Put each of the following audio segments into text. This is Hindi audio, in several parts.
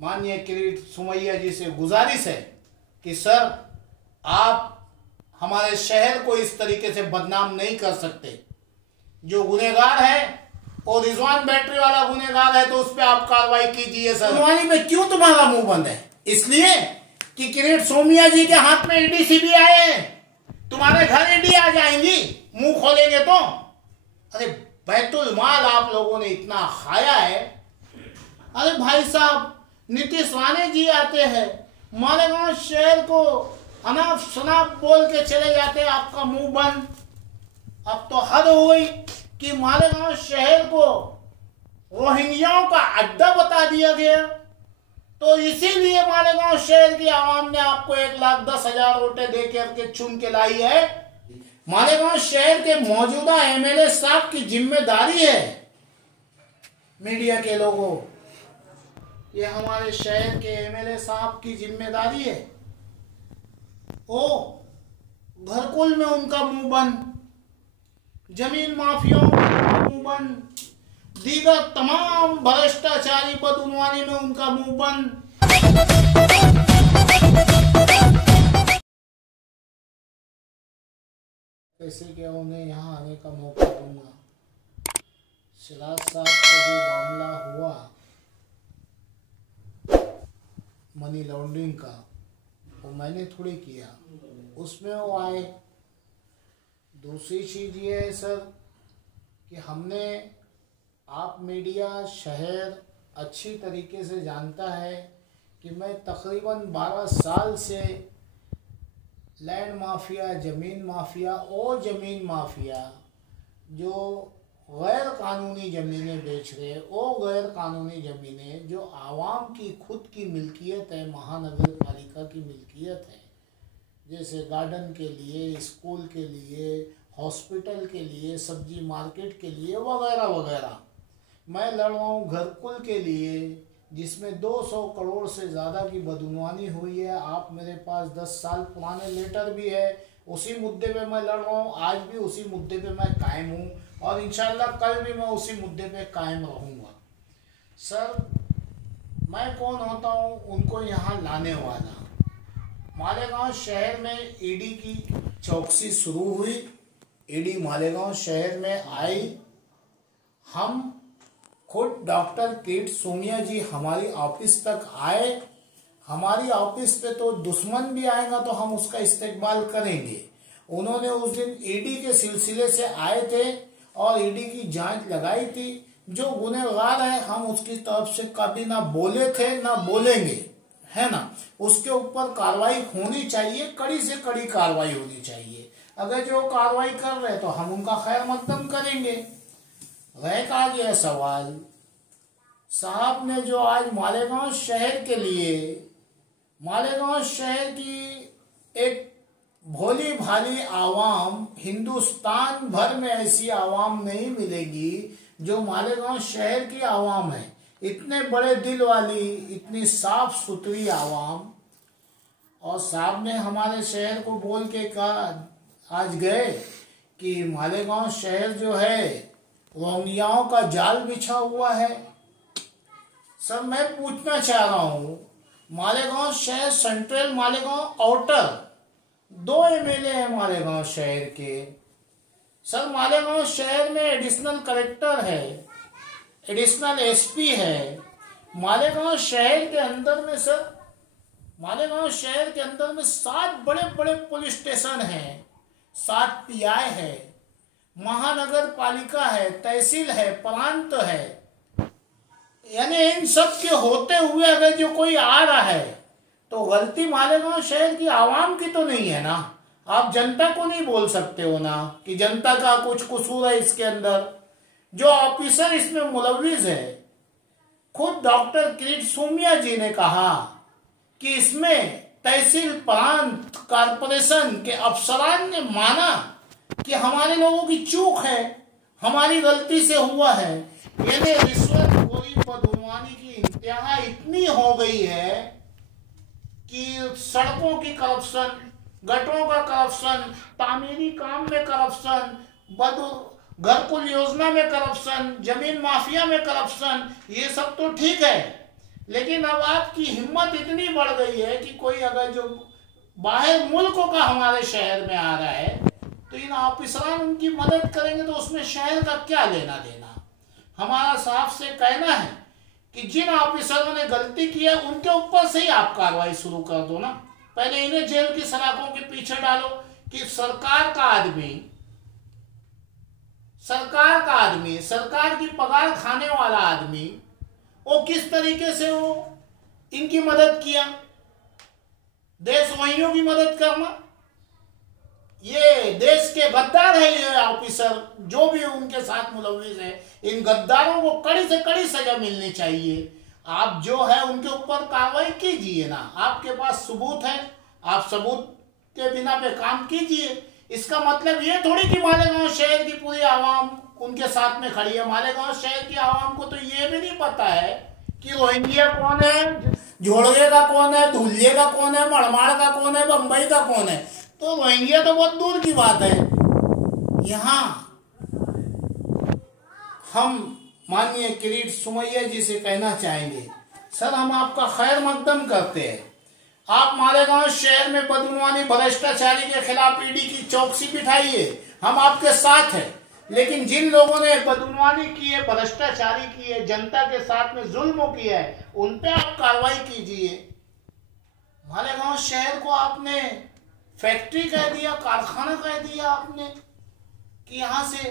माननीय किरीट सोमैया जी से गुजारिश है कि सर आप हमारे शहर को इस तरीके से बदनाम नहीं कर सकते। जो गुनहगार है और रिजवान बैटरी वाला गुनहगार है तो उस पर आप कार्रवाई कीजिए सर। सुनवाई में क्यों तुम्हारा मुंह बंद है? इसलिए कि किरीट सोमैया जी के हाथ में ईडी सीबीआई है। तुम्हारे घर ईडी आ जाएंगी मुंह खोलेंगे तो। अरे बैतुल माल आप लोगों ने इतना खाया है। अरे भाई साहब, नीतीश राणे जी आते हैं मालेगांव शहर को अनाप शनाप बोल के चले जाते हैं, आपका मुंह बंद। अब तो हद हो गई कि मालेगांव शहर को रोहिंग्याओं का अड्डा बता दिया गया। तो इसीलिए मालेगांव शहर की आवाम ने आपको 1,10,000 वोटें दे करके चुन के लाई है। मालेगांव शहर के मौजूदा एमएलए साहब की जिम्मेदारी है। मीडिया के लोगों, ये हमारे शहर के एमएलए साहब की जिम्मेदारी है। ओ घरकुल में उनका मुंह बंद, जमीन माफियाओं का मुंह बंद, दीगर तमाम भ्रष्टाचारी बदउनवानी में उनका मुंह बंद। कैसे क्या उन्हें यहाँ आने का मौका दूंगा। सिराज साहब का जो मामला हुआ मनी लॉन्ड्रिंग का, वो मैंने थोड़ी किया, उसमें वो आए। दूसरी चीज़ ये है सर कि हमने, आप मीडिया शहर अच्छी तरीके से जानता है कि मैं तकरीबन 12 साल से लैंड माफिया, ज़मीन माफिया और ज़मीन माफिया जो गैर कानूनी ज़मीनें बेच रहे हैं, वो गैर कानूनी ज़मीनें जो आवाम की खुद की मिल्कियत है, महानगर पालिका की मिल्कियत है, जैसे गार्डन के लिए, स्कूल के लिए, हॉस्पिटल के लिए, सब्जी मार्केट के लिए वगैरह वगैरह, मैं लड़ रहा हूँ घरकुल के लिए जिसमें 200 करोड़ से ज़्यादा की बदउनवानी हुई है। आप मेरे पास 10 साल पुराने लेटर भी है, उसी मुद्दे पे मैं लड़ रहा हूँ। आज भी उसी मुद्दे पे मैं कायम हूँ और इंशाल्लाह कल भी मैं उसी मुद्दे पे कायम रहूँगा। सर, मैं कौन होता हूँ उनको यहाँ लाने वाला? मालेगांव शहर में ईडी की चौकसी शुरू हुई, ईडी मालेगांव शहर में आई। हम खुद डॉक्टर किरीट सोमैया जी हमारी ऑफिस तक आए। हमारी ऑफिस पे तो दुश्मन भी आएगा तो हम उसका इस्तेकबाल करेंगे। उन्होंने उस दिन ईडी के सिलसिले से आए थे और ईडी की जांच लगाई थी। जो गुनहगार है हम उसकी तरफ से कभी ना बोले थे ना बोलेंगे, है ना। उसके ऊपर कार्रवाई होनी चाहिए, कड़ी से कड़ी कार्रवाई होनी चाहिए। अगर जो कार्रवाई कर रहे तो हम उनका खैर मकदम करेंगे। रह का गया सवाल, साहब ने जो आज मालेगांव शहर के लिए, मालेगांव शहर की एक भोली भाली आवाम, हिंदुस्तान भर में ऐसी आवाम नहीं मिलेगी जो मालेगांव शहर की आवाम है। इतने बड़े दिल वाली, इतनी साफ सुथरी आवाम। और साहब ने हमारे शहर को बोल के कहा आज गए कि मालेगांव शहर जो है रोहिंग्याओं का जाल बिछा हुआ है। सर, मैं पूछना चाह रहा हूँ, मालेगांव शहर सेंट्रल, मालेगांव आउटर, 2 एमएलए हैं मालेगांव शहर के। सर, मालेगांव शहर में एडिशनल कलेक्टर है, एडिशनल एसपी है। मालेगांव शहर के अंदर में सर, मालेगांव शहर के अंदर में 7 बड़े बड़े पुलिस स्टेशन हैं, 7 पीआई है, महानगर पालिका है, तहसील है, प्रांत है। यानी इन सब के होते हुए अगर जो कोई आ रहा है तो गलती मालेगांव शहर की आवाम की तो नहीं है ना। आप जनता को नहीं बोल सकते हो ना कि जनता का कुछ कसूर है इसके अंदर। जो ऑफिसर इसमें मुलविस है, खुद डॉक्टर किरीट सोमैया जी ने कहा कि इसमें तहसील, प्रांत, कारपोरेशन के अफसरान ने माना कि हमारे लोगों की चूक है, हमारी गलती से हुआ है। यानी रिश्वतखोरी, बदउनवानी की इंतहा इतनी हो गई है कि सड़कों की करप्शन, गटरों का करप्शन, तामीरी काम में करप्शन, घरकुल योजना में करप्शन, जमीन माफिया में करप्शन, ये सब तो ठीक है, लेकिन अब आपकी हिम्मत इतनी बढ़ गई है कि कोई अगर जो बाहर मुल्कों का हमारे शहर में आ रहा है तो इन ऑफिसरान उनकी मदद करेंगे तो उसमें शहर का क्या लेना देना। हमारा साफ से कहना है कि जिन ऑफिसरों ने गलती की है उनके ऊपर से ही आप कार्रवाई शुरू कर दो ना। पहले इन्हें जेल की सलाखों के पीछे डालो कि सरकार का आदमी, सरकार की पगार खाने वाला आदमी वो किस तरीके से वो इनकी मदद किया। देशद्रोहियों की मदद करना, ये देश के गद्दार है ये ऑफिसर जो भी उनके साथ मुलविस है। इन गद्दारों को कड़ी से कड़ी सजा मिलनी चाहिए। आप जो है उनके ऊपर कार्रवाई कीजिए ना। आपके पास सबूत है, आप सबूत के बिना पे काम कीजिए। इसका मतलब ये थोड़ी कि मालेगांव शहर की पूरी आवाम उनके साथ में खड़ी है। मालेगांव शहर की आवाम को तो ये भी नहीं पता है कि रोहिंग्या कौन है, झोड़गे का कौन है, धुलिये का कौन है, मड़माड़ का कौन है, बम्बई का कौन है। तो रोहिंग्या तो बहुत दूर की बात है। यहाँ हम माननीय किरीट सोमैया जी से कहना चाहेंगे, सर हम आपका खैर मकदम करते हैं। आप मालेगांव शहर में बदउनवानी भ्रष्टाचारी के खिलाफ ईडी की चौकसी बिठाइए, हम आपके साथ हैं। लेकिन जिन लोगों ने बदउनवानी की है, भ्रष्टाचारी की है, जनता के साथ में जुल्म किया है, उन पे आप कार्रवाई कीजिए। मालेगांव शहर को आपने फैक्ट्री कह दिया, कारखाना कह दिया आपने कि यहाँ से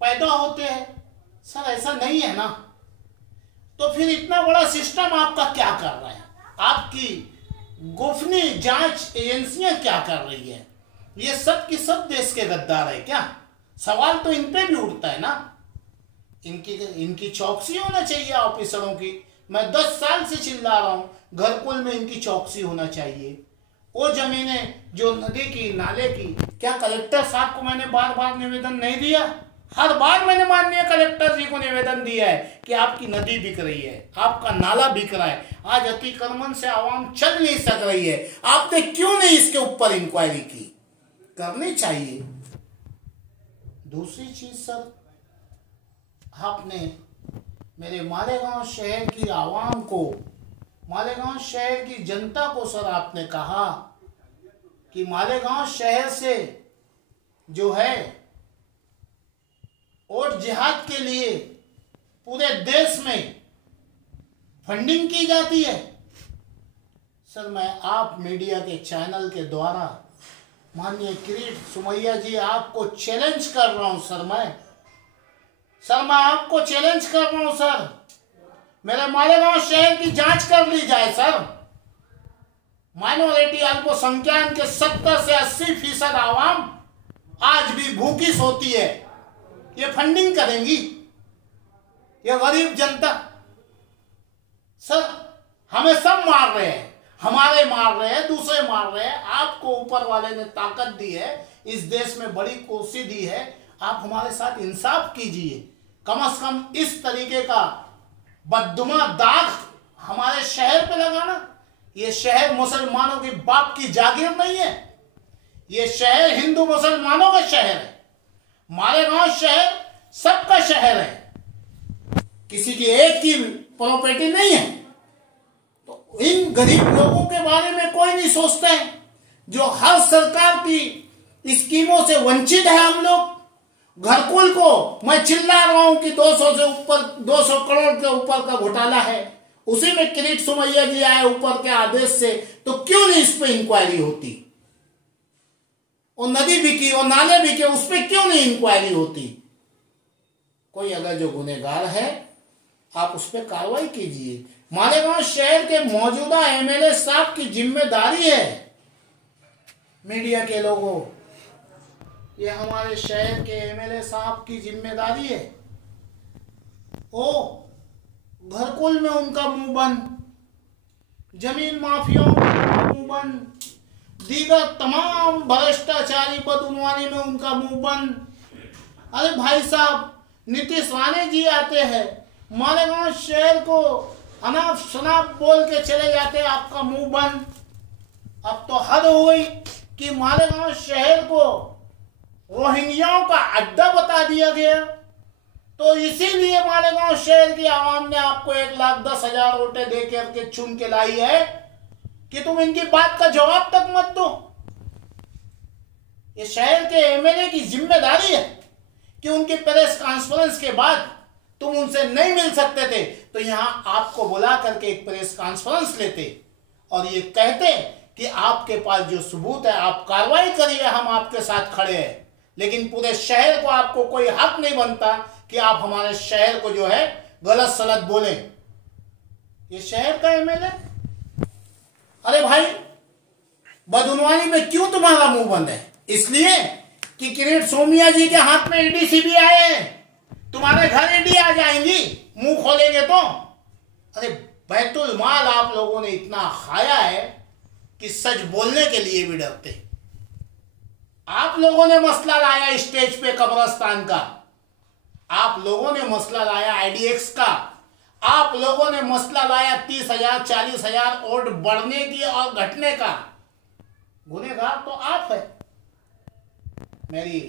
पैदा होते हैं। सर ऐसा नहीं है ना। तो फिर इतना बड़ा सिस्टम आपका क्या कर रहा है? आपकी गोपनीय जांच एजेंसियां क्या कर रही है? ये सब की सब देश के गद्दार है क्या? सवाल तो इन पे भी उठता है ना। इनकी चौकसी होना चाहिए ऑफिसरों की। मैं 10 साल से चिल्ला रहा हूं, घरकुल में इनकी चौकसी होना चाहिए। वो जमीनें जो नदी की, नाले की, क्या कलेक्टर साहब को मैंने बार बार निवेदन नहीं दिया? हर बार मैंने माननीय कलेक्टर जी को निवेदन दिया है कि आपकी नदी बिक रही है, आपका नाला बिक रहा है, आज अतिक्रमण से आवाम चल नहीं सक रही है। आपने क्यों नहीं इसके ऊपर इंक्वायरी की? करनी चाहिए। दूसरी चीज सर, आपने मेरे मालेगांव शहर की आवाम को, मालेगांव शहर की जनता को सर आपने कहा कि मालेगांव शहर से जो है वोट जिहाद के लिए पूरे देश में फंडिंग की जाती है। सर मैं आप मीडिया के चैनल के द्वारा माननीय किरीट सोमैया जी आपको चैलेंज कर रहा हूं सर। मैं आपको चैलेंज कर रहा हूं सर, मेरे मालेगांव शहर की जांच कर ली जाए सर। माइनॉरिटी अल्पसंख्यक के 70 से 80% आवाम आज भी भूखी सोती है। ये फंडिंग करेंगी ये गरीब जनता? सर हमें सब मार रहे हैं, हमारे मार रहे हैं, दूसरे मार रहे हैं। आपको ऊपर वाले ने ताकत दी है, इस देश में बड़ी कुर्सी दी है, आप हमारे साथ इंसाफ कीजिए। कम से कम इस तरीके का बददुमा दाग हमारे शहर पे लगाना। ये शहर मुसलमानों की बाप की जागीर नहीं है, ये शहर हिंदू मुसलमानों का शहर है। मालेगांव शहर सबका शहर है, किसी की एक की प्रॉपर्टी नहीं है। तो इन गरीब लोगों के बारे में कोई नहीं सोचता है, जो हर सरकार की स्कीमों से वंचित है। हम लोग घरकुल को मैं चिल्ला रहा हूं कि 200 से ऊपर, 200 करोड़ के ऊपर का घोटाला है, उसी में किरीट सोमैया जी आए ऊपर के आदेश से, तो क्यों नहीं इस पे इंक्वायरी होती? वो नदी बिकी, वो नाले बिके, उस पर क्यों नहीं इंक्वायरी होती? कोई अगर जो गुनहगार है आप उस पर कार्रवाई कीजिए। मालेगांव शहर के मौजूदा एमएलए साहब की जिम्मेदारी है, मीडिया के लोगों, ये हमारे शहर के एमएलए साहब की जिम्मेदारी है। ओ घरकुल में उनका मुंह बंद, जमीन माफियाओं का मुंह बंद, दीगर तमाम भ्रष्टाचारी बदउनवानी में उनका मुंह बंद। अरे भाई साहब, नीतीश राणे जी आते हैं, मालेगांव शहर को अनाप शनाप बोल के चले जाते हैं, आपका मुंह बंद। अब तो हद हो गई कि मालेगांव शहर को रोहिंग्याओं का अड्डा बता दिया गया। तो इसीलिए मालेगांव शहर की आवाम ने आपको 1,10,000 वोटें दे करके चुन के लाई है कि तुम इनकी बात का जवाब तक मत दो। ये शहर के एमएलए की जिम्मेदारी है कि उनके प्रेस कॉन्फ्रेंस के बाद तुम उनसे नहीं मिल सकते थे तो यहां आपको बुला करके एक प्रेस कॉन्फ्रेंस लेते और ये कहते कि आपके पास जो सबूत है आप कार्रवाई करिए, हम आपके साथ खड़े हैं। लेकिन पूरे शहर को आपको कोई हक नहीं बनता कि आप हमारे शहर को जो है गलत सलत बोलें। ये शहर का एमएलए, अरे भाई बदउनवानी में क्यों तुम्हारा मुंह बंद है? इसलिए कि किरीट सोमिया जी के हाथ में ईडी सीबीआई है, तुम्हारे घर ईडी आ जाएंगी मुंह खोलेंगे तो। अरे बैतुल माल आप लोगों ने इतना खाया है कि सच बोलने के लिए भी डरते। आप लोगों ने मसला लाया स्टेज पे कब्रिस्तान का, आप लोगों ने मसला लाया आईडीएक्स का, आप लोगों ने मसला लाया 30,000 40,000 वोट बढ़ने की और घटने का। गुनहगार तो आप है। मेरी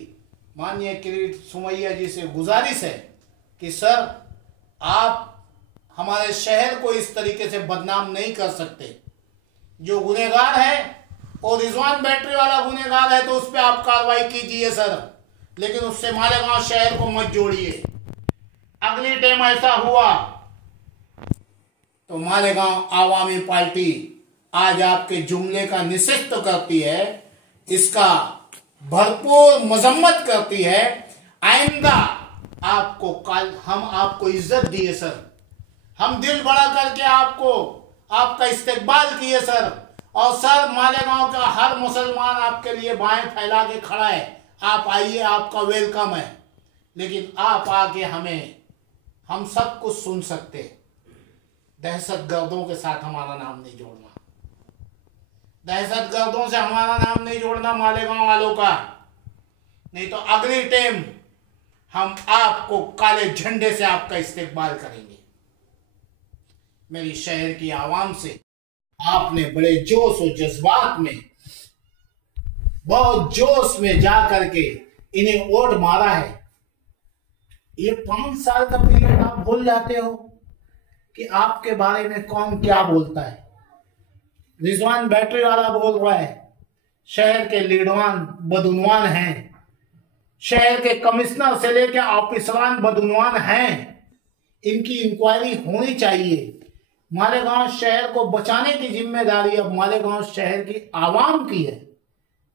माननीय किरीट सोमैया जी से गुजारिश है कि सर आप हमारे शहर को इस तरीके से बदनाम नहीं कर सकते। जो गुनहगार है और रिजवान बैटरी वाला गुनहगार है तो उस पर आप कार्रवाई कीजिए सर, लेकिन उससे मालेगांव शहर को मत जोड़िए। अगली टाइम ऐसा हुआ तो मालेगांव आवामी पार्टी आज आपके जुमले का निषेध तो करती है, इसका भरपूर मजम्मत करती है। आइंदा आपको कल हम आपको इज्जत दिए सर, हम दिल बड़ा करके आपको आपका इस्तेकबाल किए सर। और सर मालेगांव का हर मुसलमान आपके लिए बाहें फैला के खड़ा है, आप आइए, आपका वेलकम है। लेकिन आप आके हम सब कुछ सुन सकते। दहशतगर्दों के साथ हमारा नाम नहीं जोड़ना, दहशतगर्दों से हमारा नाम नहीं जोड़ना मालेगांव वालों का, नहीं तो अगली टाइम हम आपको काले झंडे से आपका इस्तेकबाल करेंगे। मेरी शहर की आवाम से आपने बड़े जोश और जज्बात में, बहुत जोश में जा करके इन्हें वोट मारा है। ये 5 साल का पीरियड आप भूल जाते हो कि आपके बारे में कौन क्या बोलता है। रिजवान बैटरी वाला बोल रहा है शहर के लीडवान बदउनवान हैं, शहर के कमिश्नर से लेकर ऑफिसरान बदउनवान हैं, इनकी इंक्वायरी होनी चाहिए। मालेगांव शहर को बचाने की जिम्मेदारी अब मालेगांव शहर की आवाम की है।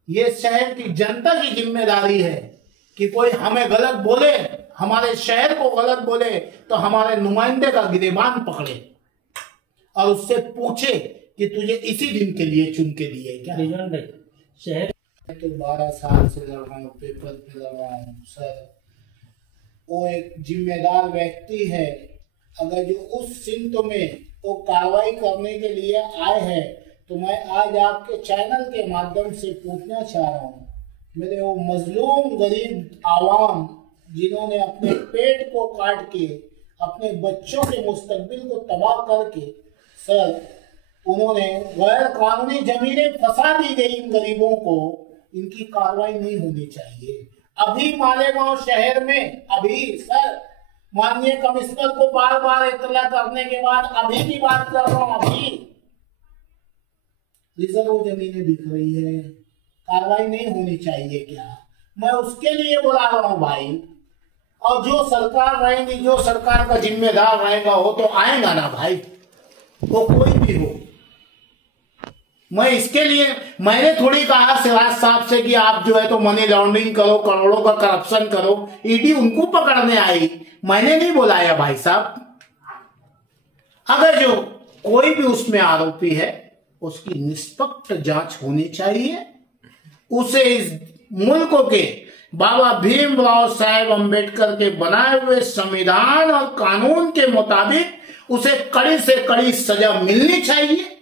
ये शहर की जनता की जिम्मेदारी है कि कोई हमें गलत बोले, हमारे शहर को गलत बोले तो हमारे नुमाइंदे का गिरेबान पकड़े और उससे पूछे कि तुझे इसी दिन के लिए चुन के दिए क्या। शहर तो 12 साल से लड़ रहा हूँ, पेपर पे लड़ रहा हूँ सर। वो एक जिम्मेदार व्यक्ति है, अगर जो उस सिमत में वो कार्रवाई करने के लिए आए हैं तो मैं आज आपके चैनल के माध्यम से पूछना चाह रहा हूँ, मेरे वो मजलूम गरीब आवाम जिन्होंने अपने पेट को काट के अपने बच्चों के मुस्तकबिल को तबाह करके सर उन्होंने गैर कानूनी जमीनें फंसा दी गई इन गरीबों को, इनकी कार्रवाई नहीं होनी चाहिए। अभी मालेगांव शहर में अभी सर माननीय कमिश्नर को बार बार इत्तला करने के बाद अभी की बात कर रहा हूं, अभी रिजर्व जमीनें बिक रही है, कार्रवाई नहीं होनी चाहिए क्या? मैं उसके लिए बुला रहा हूं भाई। और जो सरकार रहेगी, जो सरकार का जिम्मेदार रहेगा वो तो आएगा ना भाई, वो कोई भी हो। मैं इसके लिए मैंने थोड़ी कहा सिराज साहब से कि आप जो है तो मनी लॉन्ड्रिंग करो, करोड़ों का करप्शन करो, ईडी उनको पकड़ने आई, मैंने नहीं बुलाया भाई साहब। अगर जो कोई भी उसमें आरोपी है उसकी निष्पक्ष जांच होनी चाहिए, उसे इस मुल्क के बाबा भीमराव साहेब अंबेडकर के बनाए हुए संविधान और कानून के मुताबिक उसे कड़ी से कड़ी सजा मिलनी चाहिए।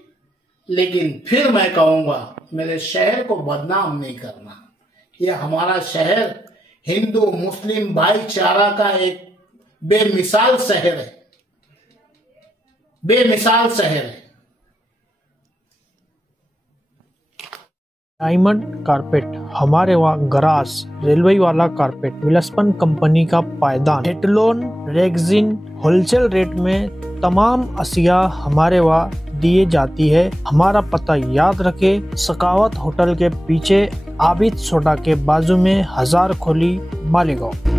लेकिन फिर मैं कहूंगा मेरे शहर को बदनाम नहीं करना। यह हमारा शहर हिंदू मुस्लिम भाईचारा का एक बेमिसाल शहर है, बेमिसाल शहर है। डायमंड कारपेट हमारे वहाँ ग्रास रेलवे वाला कारपेट विलस्पन कंपनी का पायदान हेटलोन रेगजिन होलसेल रेट में तमाम अशिया हमारे वहाँ दिए जाती है। हमारा पता याद रखे, सकावत होटल के पीछे आबिद सोडा के बाजू में हजार खोली मालेगांव।